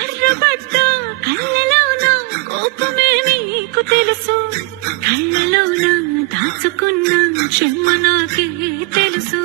ఎర్రబడ్డ కళ్ళలోన కోపమే నీకు తెలుసు, కళ్ళలోన దాచుకున్న చెమ్మ నాకే తెలుసు.